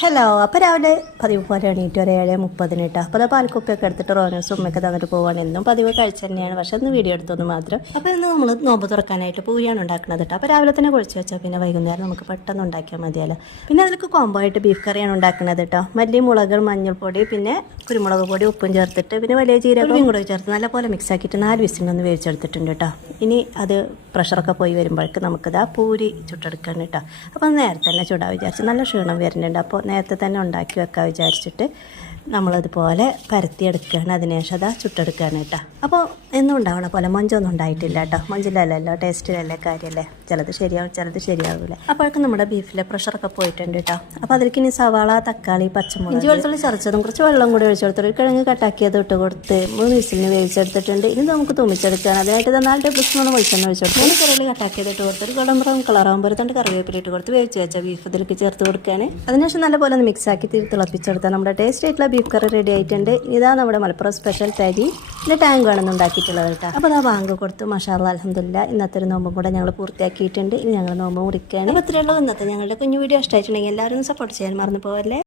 Hello. അപ്പോൾ രാവിലെ പതിവ് പോലെ എണീറ്റ് ഒരു 7:30 കേട്ടോ. അപ്പോൾ അത് പാൽക്കുപ്പിയൊക്കെ എടുത്തിട്ട് റോനൂസും ഉമ്മയൊക്കെ തന്നിട്ട് പോവുകയാണ്. എന്നും പതിവ് കഴിച്ച് തന്നെയാണ്, പക്ഷെ ഒന്ന് വീഡിയോ എടുത്തൊന്ന് മാത്രം. അപ്പോൾ ഇന്ന് നമ്മൾ നോമ്പ് തുറക്കാനായിട്ട് പൂരിയാണ് ഉണ്ടാക്കുന്നത് കേട്ടോ. അപ്പോൾ രാവിലെ തന്നെ കുഴിച്ച് വെച്ചാൽ പിന്നെ വൈകുന്നേരം നമുക്ക് പെട്ടെന്ന് ഉണ്ടാക്കിയാൽ മതിയല്ലോ. പിന്നെ അതിലേക്ക് കോംബോ ആയിട്ട് ബീഫ് കറിയാണ് ഉണ്ടാക്കുന്നത് കേട്ടോ. മല്ലി, മുളക്, മഞ്ഞൾപ്പൊടി, പിന്നെ കുരുമുളക് പൊടി, ഉപ്പും ചേർത്തിട്ട് പിന്നെ വലിയ ജീരകവും കൂടെ ചേർത്ത് നല്ലപോലെ മിക്സ് ആക്കിയിട്ട് 4 വിസിലൊന്ന് വേവിച്ചെടുത്തിട്ടുണ്ട് കേട്ടോ. ഇനി അത് പ്രഷറൊക്കെ പോയി വരുമ്പോഴേക്ക് നമുക്കിതാ പൂരി ചുട്ടെടുക്കണം കേട്ടോ. അപ്പോൾ നേരത്തെ തന്നെ ചുടാൻ വിചാരിച്ചു, നല്ല ക്ഷീണം വരുന്നുണ്ട്. അപ്പോൾ നേരത്തെ തന്നെ ഉണ്ടാക്കി വെക്കാൻ വിചാരിച്ചിട്ട് നമ്മളതുപോലെ പരത്തിയെടുക്കുകയാണ്. അതിനുശേഷം അതാ ചുട്ടെടുക്കുകയാണ് കേട്ടോ. അപ്പോൾ എന്നും ഉണ്ടാവണ പോലെ മൊഞ്ചൊന്നും ഉണ്ടായിട്ടില്ല കേട്ടോ. മൊഞ്ചിലല്ലല്ലോ, ടേസ്റ്റിലല്ലേ കാര്യമല്ലേ. ചിലത് ശരിയാവും, ചിലത് ശരിയാവില്ല. അപ്പോഴേക്കും നമ്മുടെ ബീഫിലെ പ്രഷറൊക്കെ പോയിട്ടുണ്ട് കേട്ടോ. അപ്പോൾ അതിലേക്ക് ഇനി സവാള, തക്കാളി, പച്ചമുളക്, ഇഞ്ചി വെളുത്തുള്ളി ചതച്ചതും കുറച്ച് വെള്ളം കൂടി ഒഴിച്ചു കൊടുത്തിട്ട് കിഴങ്ങ് കട്ടാക്കിയത് ഇട്ട് കൊടുത്ത് 3 വിസിലിന് വേവിച്ചെടുത്തിട്ടുണ്ട്. ഇനി നമുക്ക് തുമ്മിച്ചെടുക്കുകയാണ്. അതിനായിട്ട് 4 ടേബിൾ സ്പൂൺ വെളിച്ചെണ്ണ ഒഴിച്ചു കൊടുത്ത് 3 കറികൾ കട്ടാക്കിയത് ഇട്ട് കൊടുത്തിട്ട് ഗോൾഡൻ ബ്രൗൺ കളറാകുമ്പോൾ 2 കറിവേപ്പില ഇട്ട് കൊടുത്ത് വേവിച്ച് വെച്ച ബീഫ് ഇതിലേക്ക് ചേർത്ത് കൊടുക്കുകയാണ്. അതിനുശേഷം നല്ലപോലെ ഒന്ന് മിക്സ് ആക്കി തിളപ്പിച്ചെടുത്താൽ നമ്മുടെ ടേസ്റ്റ് ആയിട്ടുള്ള ബീഫ് കറി റെഡി ആയിട്ടുണ്ട്. ഇതാ നമ്മുടെ മലപ്പുറം സ്പെഷ്യൽ തരി പിന്നെ ടാങ്കാണ് ഉണ്ടാക്കിയിട്ടുള്ളത് കേട്ടോ. അപ്പോൾ ആ ബാങ്ക് കൊടുത്ത് മാഷാഅല്ലാഹ് അൽഹംദുലില്ലാ ഇന്നത്തെ ഒരു നോമ്പും കൂടെ ഞങ്ങൾ പൂർത്തിയാക്കിയിട്ടുണ്ട്. ഇനി ഞങ്ങൾ നോമ്പ് മുറിക്കുകയാണ്. അപ്പോൾ ഇത്രയുള്ളൂ ഇന്നത്തെ ഞങ്ങളുടെ കുഞ്ഞു വീഡിയോ. ഇഷ്ടമായിട്ടുണ്ടെങ്കിൽ എല്ലാവരും സപ്പോർട്ട് ചെയ്യാൻ മറന്നു പോകല്ലേ.